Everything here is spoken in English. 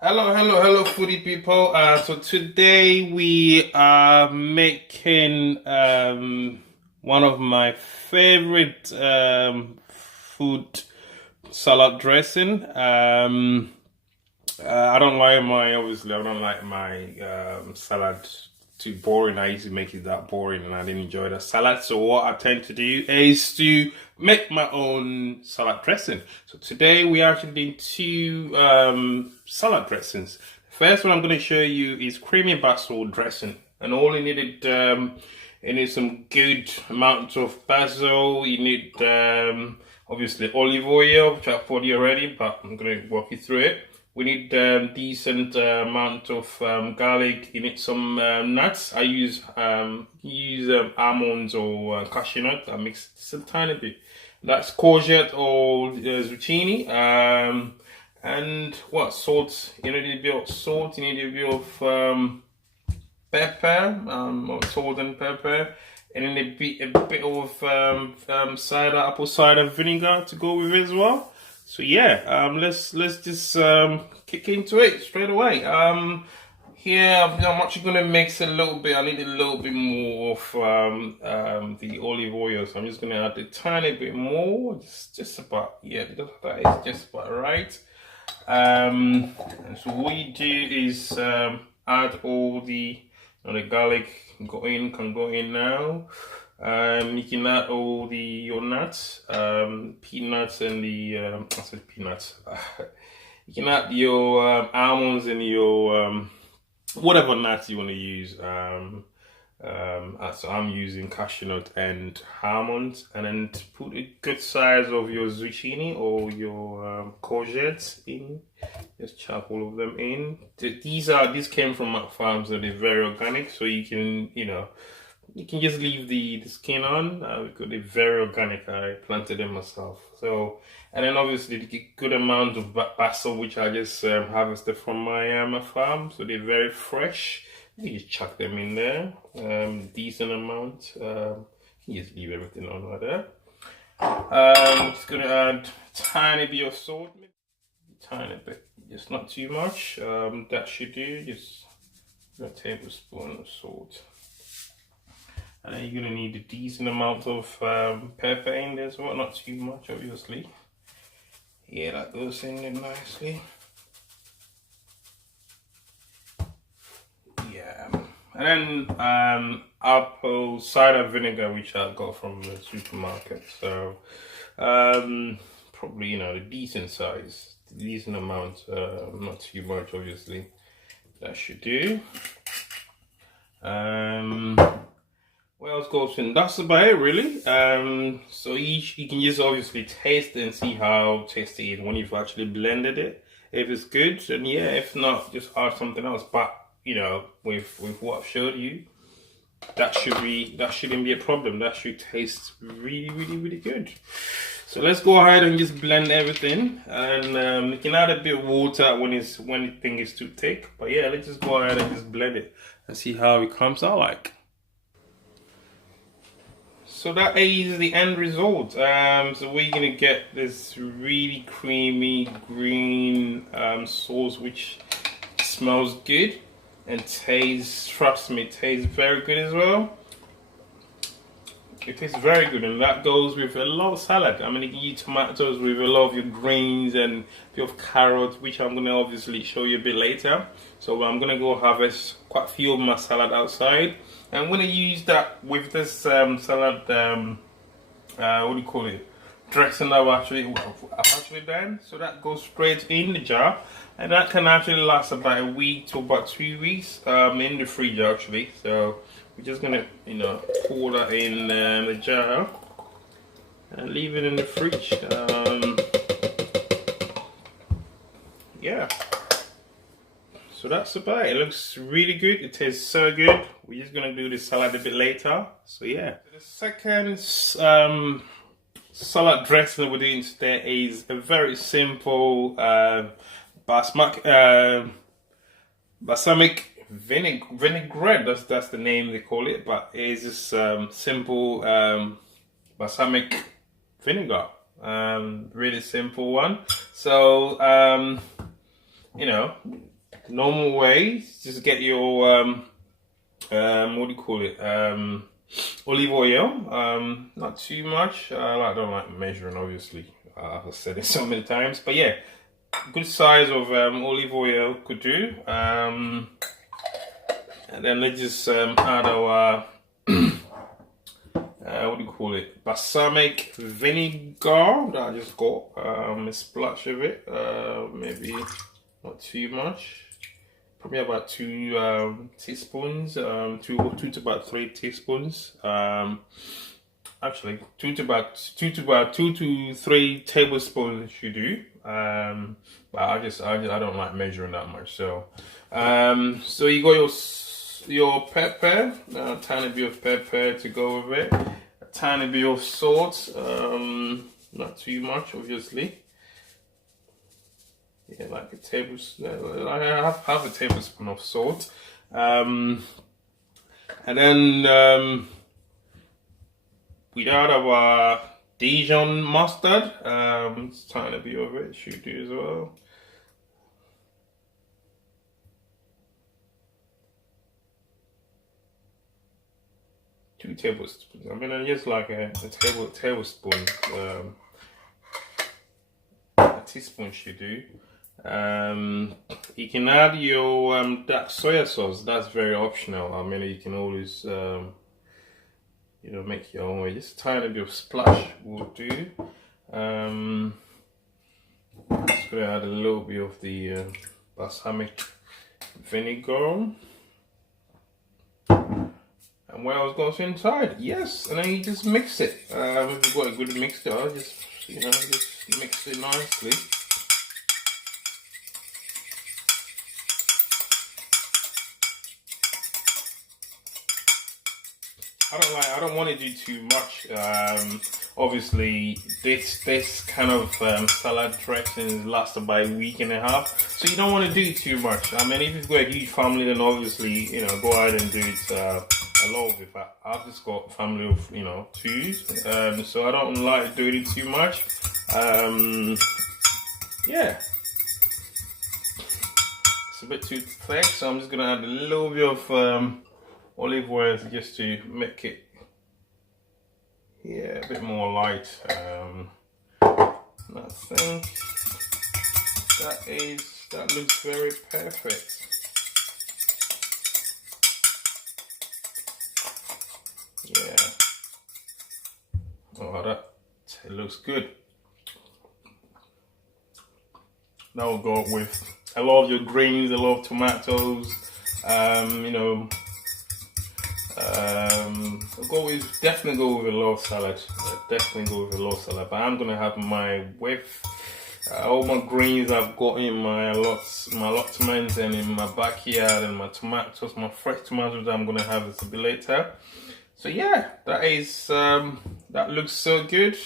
Hello, foodie people. So today we are making one of my favorite food salad dressing. I don't like my obviously I don't like my salad too boring. I used to make it that boring, and I didn't enjoy the salad. So what I tend to do is to make my own salad dressing. So today we are actually doing two salad dressings. The first one I'm going to show you is creamy basil dressing, and all you needed you need some good amount of basil. You need obviously olive oil, which I've poured you already, but I'm going to walk you through it. We need decent amount of garlic. You need some nuts. I use almonds or cashew nut. I mix just a tiny bit. That's courgette or zucchini. And what salt? You need a bit of salt. You need a bit of pepper, or salt and pepper, and then a bit of cider, apple cider vinegar to go with it as well. So yeah, let's just kick into it straight away. Here I'm actually gonna mix a little bit. I need a little bit more of the olive oil, so I'm just gonna add a tiny bit more, just about, yeah, that is just about right. And so what you do is add all the garlic can go in now. You can add all your nuts, peanuts, and I said peanuts. You can add your almonds and your whatever nuts you want to use. So I'm using cashew nut and almonds, and then to put a good size of your zucchini or your courgettes in. Just chop all of them in. These came from my farm, so they're very organic. So you can you can just leave the skin on because they're very organic. I planted them myself. So, and then obviously the good amount of basil, which I just harvested from my farm. So they're very fresh. You just chuck them in there, decent amount. You just leave everything on like that. I'm just gonna add a tiny bit of salt, tiny bit, just not too much. That should do. Just a tablespoon of salt. And then you're gonna need a decent amount of pepper in there as well, not too much, obviously. Yeah, that goes in there nicely. Yeah, and then apple cider vinegar, which I got from the supermarket. So probably the decent size, decent amount, not too much, obviously. That should do. What else goes in? That's about it, really. So you can just obviously taste and see how tasty it is when you've actually blended it. If it's good, then yeah. If not, just add something else. But with what I've showed you, that shouldn't be a problem. That should taste really good. So let's go ahead and just blend everything, and you can add a bit of water when the thing is too thick. But yeah, let's just go ahead and just blend it and see how it comes out like. So that is the end result. So we're gonna get this really creamy green sauce, which smells good and tastes, trust me, tastes very good as well. It tastes very good, and that goes with a lot of salad. I'm gonna give you tomatoes with a lot of your greens and a bit of carrots, which I'm gonna obviously show you a bit later. So I'm gonna go harvest quite a few of my salad outside. I'm gonna use that with this salad. What do you call it? Dressing that I've actually done. So that goes straight in the jar, and that can actually last about a week to about 2 weeks in the fridge actually. So we're just gonna pour that in the jar and leave it in the fridge. Yeah. So that's about it. It looks really good. It tastes so good. We're just gonna do the salad a bit later. So yeah. The second salad dressing that we're doing today is a very simple balsamic vinaigrette. That's the name they call it, but it's just simple balsamic vinegar. Really simple one. So you know, normal way. Just get your what do you call it? Olive oil. Not too much. I don't like measuring, obviously. I've said it so many times, but yeah, good size of olive oil could do. And then let's just add our what do you call it? Balsamic vinegar that I just got. A splash of it. Maybe not too much. Probably about 2 teaspoons. 2 to about 3 teaspoons. Actually, 2 to 3 tablespoons you do. But I don't like measuring that much. So, so you got your pepper, a tiny bit of pepper to go with it, a tiny bit of salt, not too much, obviously. Yeah, like a tablespoon. I have half a tablespoon of salt, and then we add our Dijon mustard. Tiny bit of it should do as well. Two tablespoons. I mean, just like a tablespoon. A teaspoon should do. You can add your dark soya sauce. That's very optional. I mean, you can always you know, make your own way. Just a tiny bit of splash will do. Just gonna add a little bit of the balsamic vinegar. And what else goes inside? Yes, and then you just mix it. If you've got a good mixer, just mix it nicely. I don't want to do too much. Obviously, this kind of salad dressing lasts about a week and a half, so you don't want to do too much. I mean, if you've got a huge family, then obviously, you know, go ahead and do it a lot of it. I've just got a family of, you know, 2, so I don't like doing it too much. Yeah, it's a bit too thick, so I'm just gonna add a little bit of olive oil just to make it, yeah, a bit more light. I think that looks very perfect. Yeah. Oh, it looks good. That will go with a lot of your greens, a lot of tomatoes. You know. Definitely go with a lot of salad. Definitely go with a lot of salad. But I'm gonna have my with all my greens I've got in my allotments and in my backyard, and my tomatoes, my fresh tomatoes that I'm gonna have this a bit later. So yeah, that looks so good.